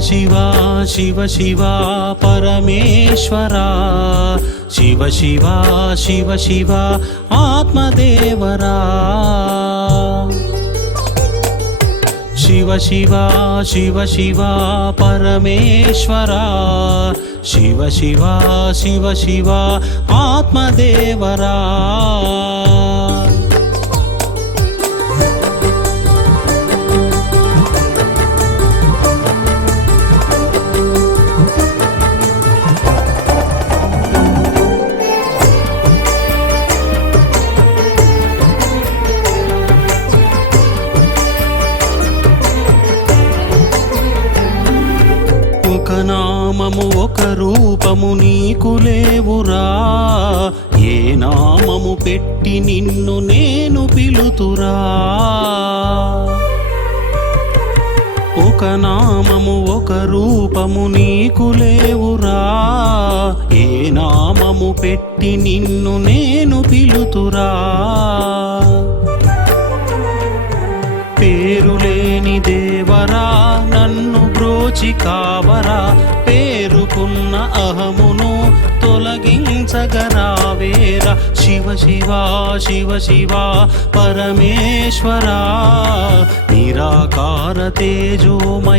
శివ శివ శివ పరమేశ్వరా శివ శివ శివ శివ ఆత్మదేవరా శివ శివ శివ శివ పరమేశ్వరా శివ శివ శివ శివ ఆత్మదేవరా నామము ఒక రూపము నీకు లేవురా. ఏ నామము పెట్టి నిన్ను నేను పిలుతురా. ఒక నామము ఒక రూపము నీకు లేవురా. ఏ నామము పెట్టి నిన్ను నేను పిలుతురా. పేరులేని దేవరా విడిచి కావరా పేరుకున్న అహమును తొలగించగరావేరా. శివ శివ శివ శివ పరమేశ్వరా. నిరాకార తేజోమయాత్మదేవరా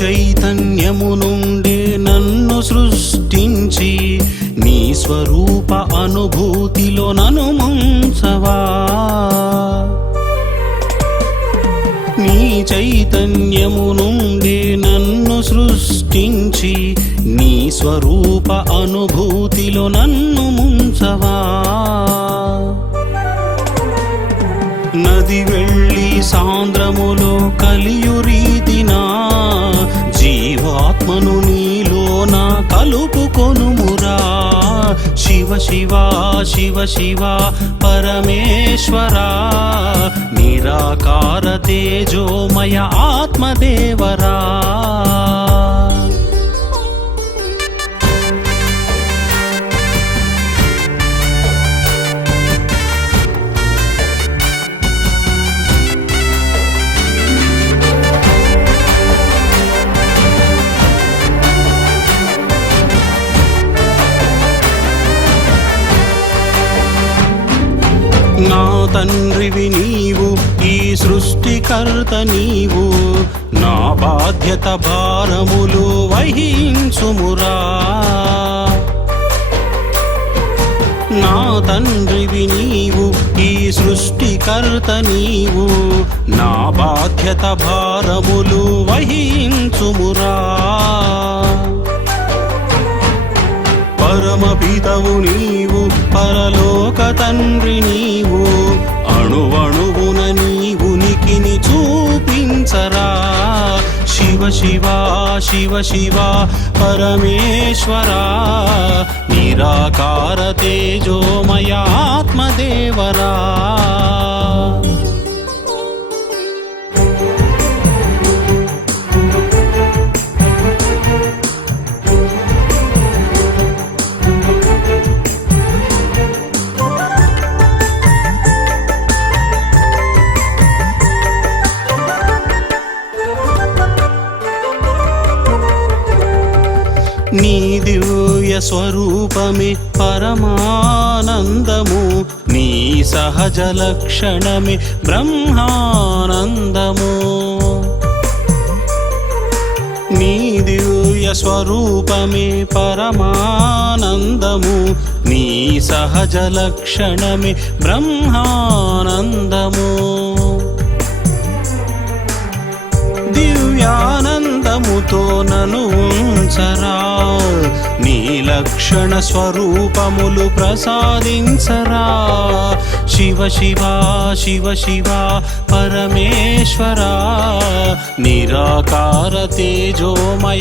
చైతన్యము నుండి నన్ను సృష్టించి నీ స్వరూప అనుభూతిలో నను ముంచవా? నీ చైతన్యము నుండి నన్ను సృష్టించి నీ స్వరూప అనుభూతిలో నన్ను ముంచవా? నది వెళ్ళి సాంద్రములో కలియు రీతినా నీలోన కలుపుకొనుమురా. శివ శివ శివ శివ పరమేశ్వరా. నిరాకార తేజోమయ ఆత్మదేవరా. తండ్రివి నీవు ఈ సృష్టికర్త నీవు. నా బాధ్యత భారములు వహించుమురా. నా తండ్రివి నీవు ఈ సృష్టికర్త నీవు. నా బాధ్యత భారములు వహించుమురా. పరమపితవు నీవు పరలోక తండ్రి నీవు అణువణువున నీవు నికిని చూపించరా. శివ శివ శివ శివ పరమేశ్వరా నిరాకార తేజోమయాత్మదేవరా నీ దివ్య స్వరూపమే పరమానందము. నీ సహజ లక్షణమే బ్రహ్మానందము. నీ దివ్య స్వరూపమే పరమానందము. నీ సహజ లక్షణమే బ్రహ్మానందము. దివ్యానందముతో నను ఉంచరా నీ లక్షణ స్వరూపములు ప్రసాదించరా. శివ శివ శివ శివ పరమేశ్వరా. నిరాకార తేజోమయాత్మదేవరా.